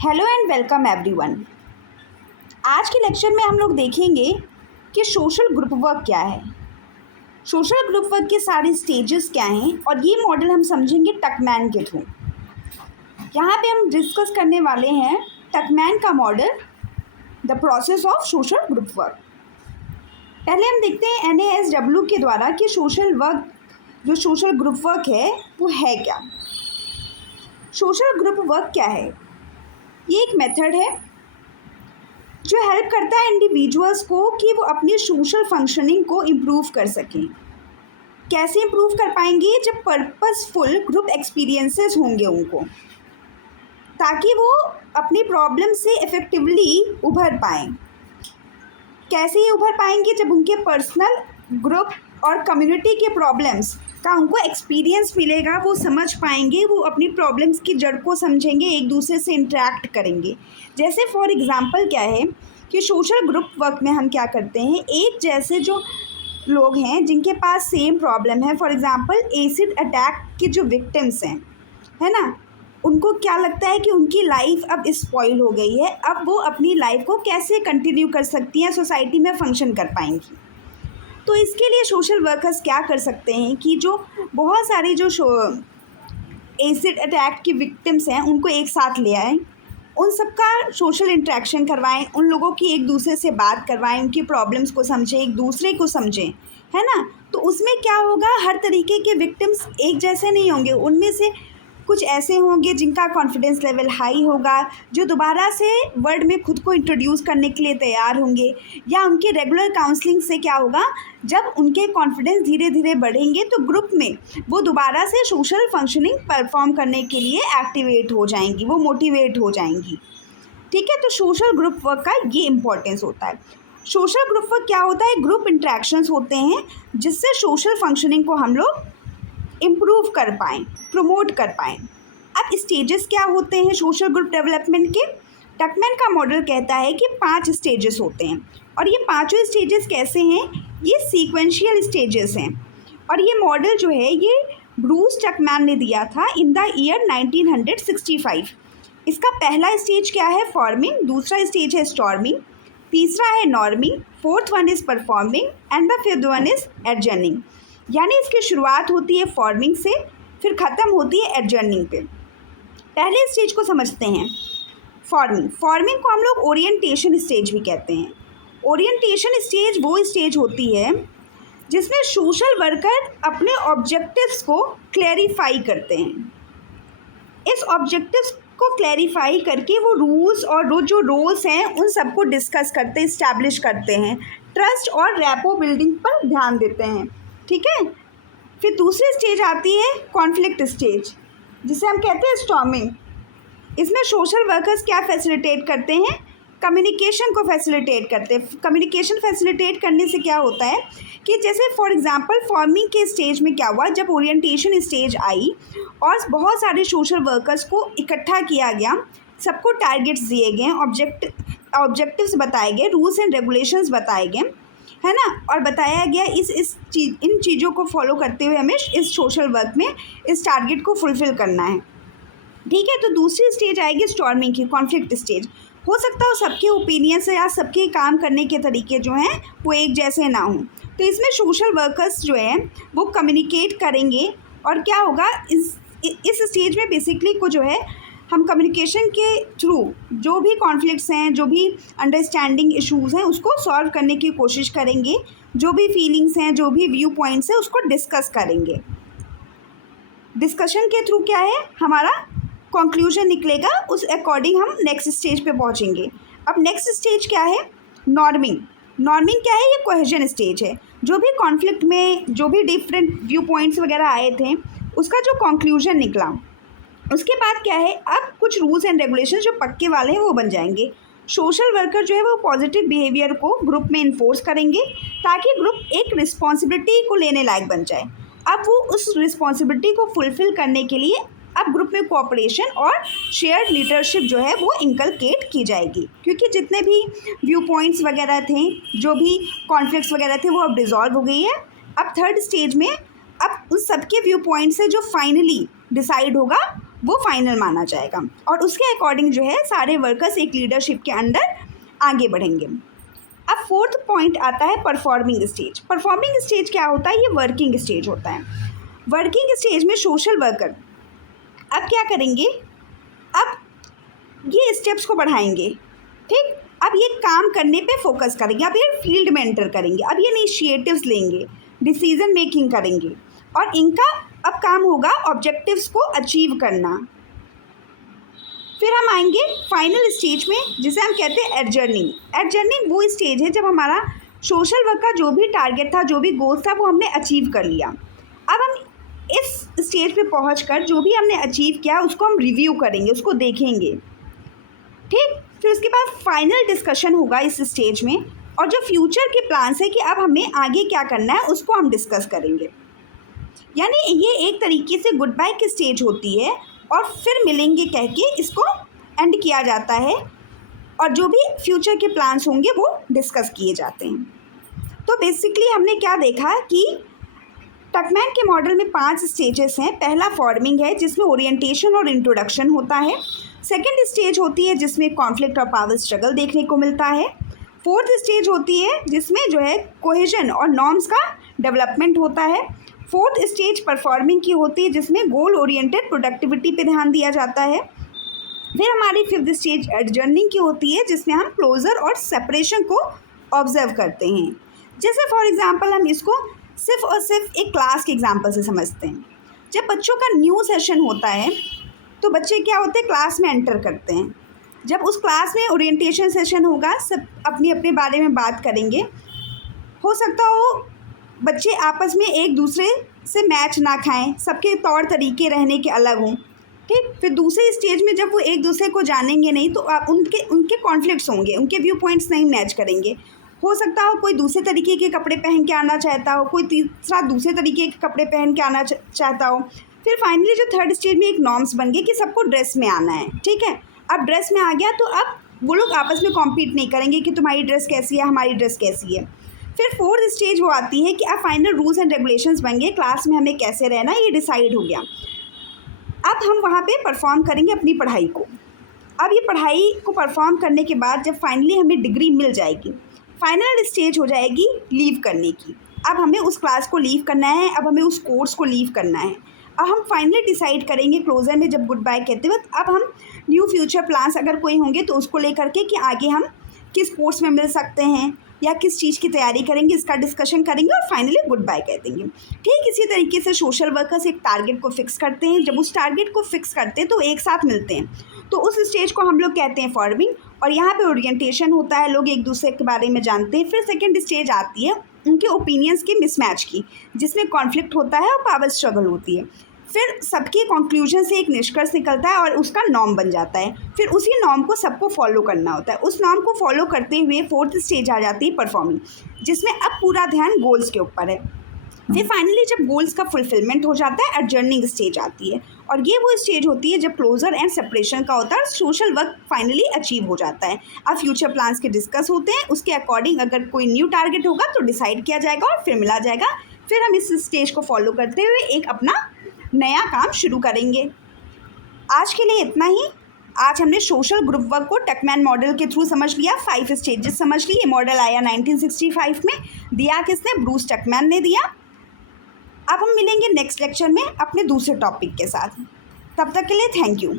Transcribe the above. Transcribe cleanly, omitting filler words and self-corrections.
Hello and welcome everyone. आज के lecture में हम लोग देखेंगे कि सोशल ग्रुप वर्क क्या है, सोशल ग्रुप वर्क के सारे स्टेजेस क्या हैं और ये मॉडल हम समझेंगे टकमैन के थ्रू। यहाँ पे हम डिस्कस करने वाले हैं टकमैन का model, the process of social group work. पहले हम देखते हैं NASW के द्वारा कि सोशल ग्रुप वर्क है वो है क्या। सोशल ग्रुप वर्क क्या है? ये एक मेथड है जो हेल्प करता है इंडिविजुअल्स को कि वो अपनी सोशल फंक्शनिंग को इम्प्रूव कर सकें। कैसे इम्प्रूव कर पाएंगे? जब पर्पसफुल ग्रुप एक्सपीरियंसेस होंगे उनको, ताकि वो अपनी प्रॉब्लम से इफ़ेक्टिवली उभर पाएँ। कैसे ये उभर पाएंगे? जब उनके पर्सनल, ग्रुप और कम्युनिटी के प्रॉब्लम्स का उनको एक्सपीरियंस मिलेगा, वो समझ पाएंगे, वो अपनी प्रॉब्लम्स की जड़ को समझेंगे, एक दूसरे से इंटरेक्ट करेंगे। जैसे फॉर एग्जांपल क्या है कि सोशल ग्रुप वर्क में हम क्या करते हैं, एक जैसे जो लोग हैं जिनके पास सेम प्रॉब्लम है, फॉर एग्जांपल एसिड अटैक के जो विक्टिम्स हैं, है ना, उनको क्या लगता है कि उनकी लाइफ अब स्पॉइल हो गई है, अब वो अपनी लाइफ को कैसे कंटिन्यू कर सकती हैं, सोसाइटी में फंक्शन कर पाएंगी। तो इसके लिए सोशल वर्कर्स क्या कर सकते हैं कि जो बहुत सारे जो एसिड अटैक की विक्टिम्स हैं उनको एक साथ ले आएँ, उन सबका सोशल इंटरेक्शन करवाएं, उन लोगों की एक दूसरे से बात करवाएं, उनकी प्रॉब्लम्स को समझें, एक दूसरे को समझें, है ना। तो उसमें क्या होगा, हर तरीके के विक्टिम्स एक जैसे नहीं होंगे, उनमें से कुछ ऐसे होंगे जिनका कॉन्फिडेंस लेवल हाई होगा, जो दोबारा से वर्ल्ड में खुद को इंट्रोड्यूस करने के लिए तैयार होंगे, या उनके रेगुलर काउंसलिंग से क्या होगा, जब उनके कॉन्फिडेंस धीरे धीरे बढ़ेंगे तो ग्रुप में वो दोबारा से सोशल फंक्शनिंग परफॉर्म करने के लिए एक्टिवेट हो जाएंगी, वो मोटिवेट हो जाएंगी। ठीक है, तो सोशल ग्रुप वर्क का ये इम्पोर्टेंस होता है। सोशल ग्रुप वर्क क्या होता है? ग्रुप इंट्रैक्शंस होते हैं जिससे सोशल फंक्शनिंग को हम लोग इम्प्रूव कर पाएँ, प्रमोट कर पाएँ। अब स्टेजेस क्या होते हैं सोशल ग्रुप डेवलपमेंट के? टकमैन का मॉडल कहता है कि 5 स्टेजेस होते हैं, और ये पाँचों स्टेजेस कैसे हैं? ये सीक्वेंशियल स्टेजेस हैं, और ये मॉडल जो है ये ब्रूस टकमैन ने दिया था इन द ईयर 1965। इसका पहला स्टेज क्या है? फॉर्मिंग। दूसरा स्टेज है स्टॉर्मिंग। तीसरा है norming. Fourth one is performing and the fifth one is एडजर्निंग। यानी इसकी शुरुआत होती है फॉर्मिंग से, फिर ख़त्म होती है एडजर्निंग पे। पहले स्टेज को समझते हैं, फॉर्मिंग को हम लोग ओरिएंटेशन स्टेज भी कहते हैं। ओरिएंटेशन स्टेज वो स्टेज होती है जिसमें सोशल वर्कर अपने ऑब्जेक्टिव्स को क्लैरिफाई करते हैं। इस ऑब्जेक्टिव्स को क्लैरिफाई करके वो रूल्स और जो रोल्स हैं उन सबको डिस्कस करते, इस्टेब्लिश करते हैं, ट्रस्ट और रैपो बिल्डिंग पर ध्यान देते हैं। ठीक है, फिर दूसरी स्टेज आती है कॉन्फ्लिक्ट स्टेज, जिसे हम कहते हैं स्टॉर्मिंग। इसमें सोशल वर्कर्स क्या फैसिलिटेट करते हैं? कम्युनिकेशन को फैसिलिटेट करते हैं। कम्युनिकेशन फैसिलिटेट करने से क्या होता है कि जैसे फॉर एग्जांपल फॉर्मिंग के स्टेज में क्या हुआ, जब ओरिएंटेशन स्टेज आई और बहुत सारे सोशल वर्कर्स को इकट्ठा किया गया, सबको टारगेट्स दिए गए, ऑब्जेक्टिव्स बताए गए, रूल्स एंड रेगुलेशंस बताए गए, है ना, और बताया गया इन चीज़ों को फॉलो करते हुए हमें इस सोशल वर्क में इस टारगेट को फुलफ़िल करना है। ठीक है, तो दूसरी स्टेज आएगी स्टॉर्मिंग की, कॉन्फ्लिक्ट स्टेज। हो सकता हो सबके ओपिनियंस या सबके काम करने के तरीके जो हैं वो एक जैसे ना हों, तो इसमें सोशल वर्कर्स जो है वो कम्युनिकेट करेंगे, और क्या होगा इस स्टेज में बेसिकली को जो है हम कम्युनिकेशन के थ्रू जो भी कॉन्फ्लिक्ट्स हैं, जो भी अंडरस्टैंडिंग इश्यूज़ हैं उसको सॉल्व करने की कोशिश करेंगे, जो भी फीलिंग्स हैं, जो भी व्यू पॉइंट्स हैं उसको डिस्कस करेंगे। डिस्कशन के थ्रू क्या है, हमारा कंक्लूजन निकलेगा, उस अकॉर्डिंग हम नेक्स्ट स्टेज पे पहुंचेंगे। अब नेक्स्ट स्टेज क्या है? नॉर्मिंग। नॉर्मिंग क्या है? ये कोहेजन स्टेज है। जो भी कॉन्फ्लिक्ट में जो भी डिफरेंट व्यू पॉइंट्स वगैरह आए थे उसका जो कंक्लूजन निकला, उसके बाद क्या है, अब कुछ रूल्स एंड रेगुलेशन जो पक्के वाले हैं वो बन जाएंगे। सोशल वर्कर जो है वो पॉजिटिव बिहेवियर को ग्रुप में इन्फोर्स करेंगे, ताकि ग्रुप एक रिस्पॉन्सिबिलिटी को लेने लायक बन जाए। अब वो उस रिस्पॉन्सिबिलिटी को फुलफ़िल करने के लिए अब ग्रुप में कोऑपरेशन और शेयर्ड लीडरशिप जो है वो इंकलकेट की जाएगी, क्योंकि जितने भी व्यू पॉइंट्स वगैरह थे, जो भी कॉन्फ्लिक्ट्स वगैरह थे, वो अब डिज़ॉल्व हो गई है। अब थर्ड स्टेज में अब उस सबके व्यू पॉइंट से जो फाइनली डिसाइड होगा वो फाइनल माना जाएगा और उसके अकॉर्डिंग जो है सारे वर्कर्स एक लीडरशिप के अंडर आगे बढ़ेंगे। अब फोर्थ पॉइंट आता है परफॉर्मिंग स्टेज। परफॉर्मिंग स्टेज क्या होता है? ये वर्किंग स्टेज होता है। वर्किंग स्टेज में सोशल वर्कर अब क्या करेंगे? अब ये स्टेप्स को बढ़ाएंगे, ठीक। अब ये काम करने पे फोकस करेंगे, अब ये फील्ड में एंटर करेंगे, अब ये इनिशिएटिव्स लेंगे, डिसीजन मेकिंग करेंगे और इनका अब काम होगा ऑब्जेक्टिव्स को अचीव करना। फिर हम आएंगे फाइनल स्टेज में जिसे हम कहते हैं एडजर्निंग। एडजर्निंग वो स्टेज है जब हमारा सोशल वर्क का जो भी टारगेट था, जो भी गोल था, वो हमने अचीव कर लिया। अब हम इस स्टेज पे पहुंचकर जो भी हमने अचीव किया उसको हम रिव्यू करेंगे, उसको देखेंगे, ठीक। फिर उसके बाद फाइनल डिस्कशन होगा इस स्टेज में और जो फ्यूचर के प्लान्स है कि अब हमें आगे क्या करना है उसको हम डिस्कस करेंगे। यानी ये एक तरीके से गुड बाय की स्टेज होती है और फिर मिलेंगे कह के इसको एंड किया जाता है और जो भी फ्यूचर के प्लान्स होंगे वो डिस्कस किए जाते हैं। तो बेसिकली हमने क्या देखा कि टकमैन के मॉडल में 5 स्टेजेस हैं। पहला फॉर्मिंग है जिसमें ओरिएंटेशन और इंट्रोडक्शन होता है। सेकंड स्टेज होती है जिसमें कॉन्फ्लिक्ट और पावर स्ट्रगल देखने को मिलता है। फोर्थ स्टेज होती है जिसमें जो है कोहेजन और नॉर्म्स का डेवलपमेंट होता है। फोर्थ स्टेज परफॉर्मिंग की होती है जिसमें गोल ओरिएंटेड प्रोडक्टिविटी पे ध्यान दिया जाता है। फिर हमारी फिफ्थ स्टेज एडजर्निंग की होती है जिसमें हम क्लोजर और सेपरेशन को ऑब्जर्व करते हैं। जैसे फॉर एग्जांपल हम इसको सिर्फ और सिर्फ एक क्लास के एग्जांपल से समझते हैं। जब बच्चों का न्यू सेशन होता है तो बच्चे क्या होते हैं, क्लास में एंटर करते हैं। जब उस क्लास में ओरिएंटेशन सेशन होगा, सब अपने अपने बारे में बात करेंगे। हो सकता हो बच्चे आपस में एक दूसरे से मैच ना खाएं, सबके तौर तरीके रहने के अलग हों, ठीक। फिर दूसरे स्टेज में जब वो एक दूसरे को जानेंगे नहीं तो आप उनके कॉन्फ्लिक्ट्स होंगे, उनके व्यू पॉइंट्स नहीं मैच करेंगे। हो सकता हो कोई दूसरे तरीके के कपड़े पहन के आना चाहता हो, कोई तीसरा दूसरे तरीके के कपड़े पहन के आना चाहता हो। फिर फाइनली जो थर्ड स्टेज में एक नॉर्म्स बन गए कि सबको ड्रेस में आना है, ठीक है। अब ड्रेस में आ गया तो अब वो लोग आपस में कॉम्पीट नहीं करेंगे कि तुम्हारी ड्रेस कैसी है, हमारी ड्रेस कैसी है। फिर फोर्थ स्टेज वो आती है कि अब फाइनल रूल्स एंड रेगुलेशंस बन गए, क्लास में हमें कैसे रहना ये डिसाइड हो गया। अब हम वहाँ पे परफॉर्म करेंगे अपनी पढ़ाई को। अब ये पढ़ाई को परफॉर्म करने के बाद जब फाइनली हमें डिग्री मिल जाएगी, फाइनल स्टेज हो जाएगी लीव करने की। अब हमें उस क्लास को लीव करना है, अब हमें उस कोर्स को लीव करना है। अब हम फाइनली डिसाइड करेंगे क्लोजर में जब गुड बाय कहते वक्त अब हम न्यू फ्यूचर प्लान्स अगर कोई होंगे तो उसको लेकर के कि आगे हम किस कोर्स में मिल सकते हैं या किस चीज़ की तैयारी करेंगे, इसका डिस्कशन करेंगे और फाइनली गुड बाय कह देंगे, ठीक। इसी तरीके से सोशल वर्कर्स एक टारगेट को फिक्स करते हैं। जब उस टारगेट को फिक्स करते हैं तो एक साथ मिलते हैं, तो उस स्टेज को हम लोग कहते हैं फॉर्मिंग और यहाँ पे ओरिएंटेशन होता है, लोग एक दूसरे के बारे में जानते हैं। फिर सेकंड स्टेज आती है उनके ओपिनियंस की मिसमैच की, जिसमें कॉन्फ्लिक्ट होता है और पावर स्ट्रगल होती है। फिर सबके कंक्लूजन से एक निष्कर्ष निकलता है और उसका नॉर्म बन जाता है। फिर उसी नॉर्म को सबको फॉलो करना होता है। उस नॉर्म को फॉलो करते हुए फोर्थ स्टेज आ जाती है परफॉर्मिंग, जिसमें अब पूरा ध्यान गोल्स के ऊपर है। फिर फाइनली जब गोल्स का फुलफिलमेंट हो जाता है एडजर्निंग स्टेज आती है और ये वो स्टेज होती है जब क्लोजर एंड सेपरेशन का होता है, सोशल वर्क फाइनली अचीव हो जाता है। अब फ्यूचर प्लान्स के डिस्कस होते हैं, उसके अकॉर्डिंग अगर कोई न्यू टारगेट होगा तो डिसाइड किया जाएगा और फिर मिला जाएगा। फिर हम इस स्टेज को फॉलो करते हुए एक अपना नया काम शुरू करेंगे। आज के लिए इतना ही। आज हमने सोशल ग्रुप वर्क को टकमैन मॉडल के थ्रू समझ लिया, 5 स्टेजेस समझ ली। ये मॉडल आया 1965 में, दिया किसने? ब्रूस टकमैन ने दिया। अब हम मिलेंगे नेक्स्ट लेक्चर में अपने दूसरे टॉपिक के साथ। तब तक के लिए थैंक यू।